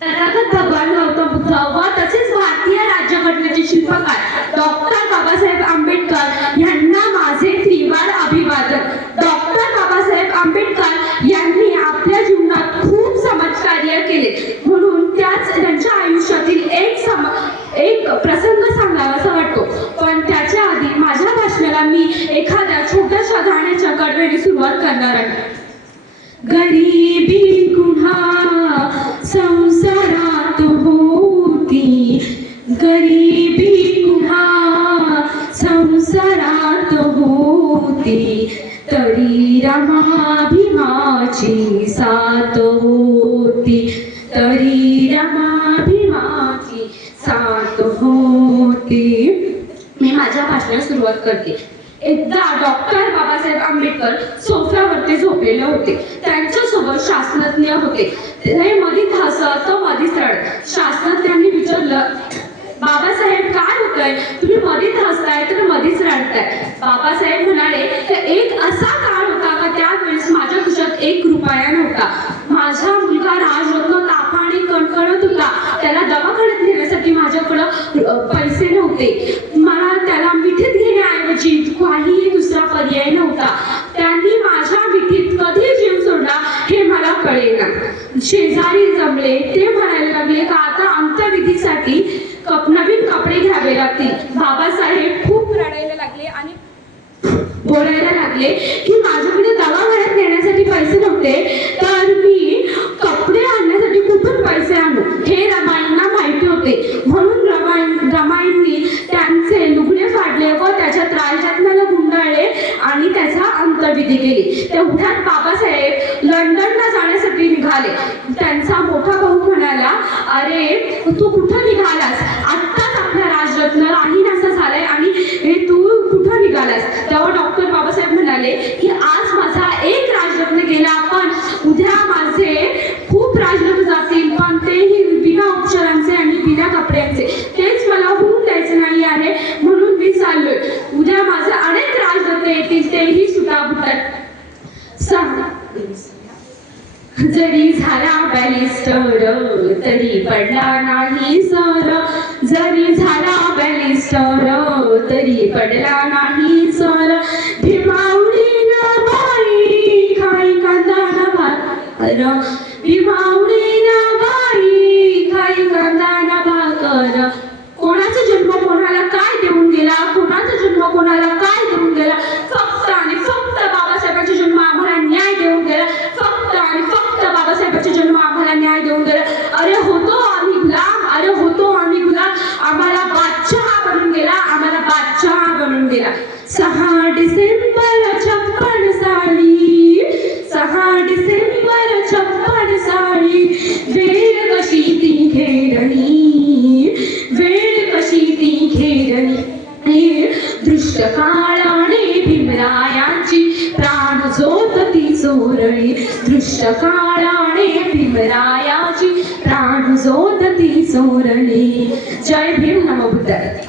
तथागत भगवान गौतम बुद्ध व तसेच भारतीय राज्यघटनेचे शिल्पकार डॉक्टर बाबासाहेब आंबेडकर यांना माझे त्रिवार अभिवादन। डॉक्टर बाबासाहेब आंबेडकर यांनी आपल्या जीवनात खूप समाजकार्य केले, म्हणून त्यांच्या आयुष्यातील एक प्रसंग सांगावासा वाटतो। पण त्याच्या आधी माझ्या भाषणाला मी एखाद्या छोट्याशा गाण्याच्या कडव्याने सुरुवात करणार आहे। गरिबी गुन्हा संसारात होती, गरिबी गुन्हा संसारात होती, तरी रमाभिमाची साथ होती, तरी रमाभिमाची साथ होती। मी माझ्या भाषणाला सुरुवात करते। एकदा डॉक्टर बाबासाहेब आंबेडकर सोफ्यावरती झोपलेले होते। त्यांच्यासोबत शास्त्रज्ञ होते। ते मधीच हसत मधीच रडत। शास्त्रज्ञांनी विचारलं, बाबासाहेब काय होतंय, तुम्ही मधीच हसताय तर मधीच रडताय? बाबासाहेब म्हणाले, एक असा काळ होता का त्यावेळेस माझ्या खिशात 1 रुपया नव्हता। माझा मुलगा राजरत्न तापाने कणकणत होता, त्याला दवाखान्यात नेण्यासाठी माझ्याकडं पैसे नव्हते। मला त्याला मिठीत घेण्याऐवजी काहीही दुसरा पर्याय नव्हता। त्यांनी माझ्या मिठीत कधी जीव सोडला हे मला कळेना। शेजारी जमले, ते म्हणायला लागले का आता अंत्यविधीसाठी नवीन कपडे घ्यावे लागतील। बाबासाहेब खूप रडायला लागले आणि बोलायला लागले की माझ्याकडे दवाखान्यात नेण्यासाठी पैसे नव्हते, तर मी कपडे आणण्यासाठी कुठून पैसे आणू हे रमाईंना माहिती होते। म्हणून रमाईंनी त्यांचे लुगडे फाडले व त्याच्यात राजरत्नाला गुंडाळले आणि त्याचा अंत्यविधी केली। तेवढ्यात बाबासाहेब लंडनला जाण्यासाठी निघाले। त्यांचा मोठा भाऊ म्हणाला, अरे तू कुठं निघालास? आत्ताच आपला राजरत्न राहीनासा झालाय आणि तू कुठं निघालास? तेव्हा डॉक्टर बाबासाहेब म्हणाले की आज माझा एक राजरत्न गेला, पण उद्या माझे खूप राजरत्न जातील, पण तेही बिना उपचारांचे आणि बिना कपड्यांचे। तेच मला होऊन द्यायचं नाही आहे, म्हणून मी चाललोय। उद्या माझे अनेक राजरत्न येतील, तेही सुटाबुटात। जरी झाला बॅलिस्टर तरी पडला नाही सर, जरी झाला बॅलिस्टर तरी पडला नाही सर। भीमावडीला बाई खाई कांदा ना भाकर, भीमावडीला बाई खाई कांदा ना भाकर। कोणाचा जन्म कोणाला काय देऊन गेला, कोणाचा जन्म कोणाला काय देऊन गेला? फक्त आणि फक्त बाबासाहेबांचा जन्म आम्हाला न्याय देऊन गेला, फक्त आणि फक्त बाबासाहेबांचा जन्म आम्हाला न्याय देऊन गेला। अरे होतो आम्ही गुलाम, अरे होतो आम्ही गुलाम, आम्हाला बादशाह बनून गेला, आम्हाला बादशाह बनून गेला। 6 डिसेंबर 56 साली, 6 डिसेंबर 56 साली, वेळ कशी ती खेळणी, वेळ कशी ती खेळणी। दृष्ट काळाने भीमरायांची प्राण ज्योत ती चोरली, दृष्ट काळाने भीमरायाची प्राण ज्योत ती चोरली। जय भीम, नमो बुद्धाय।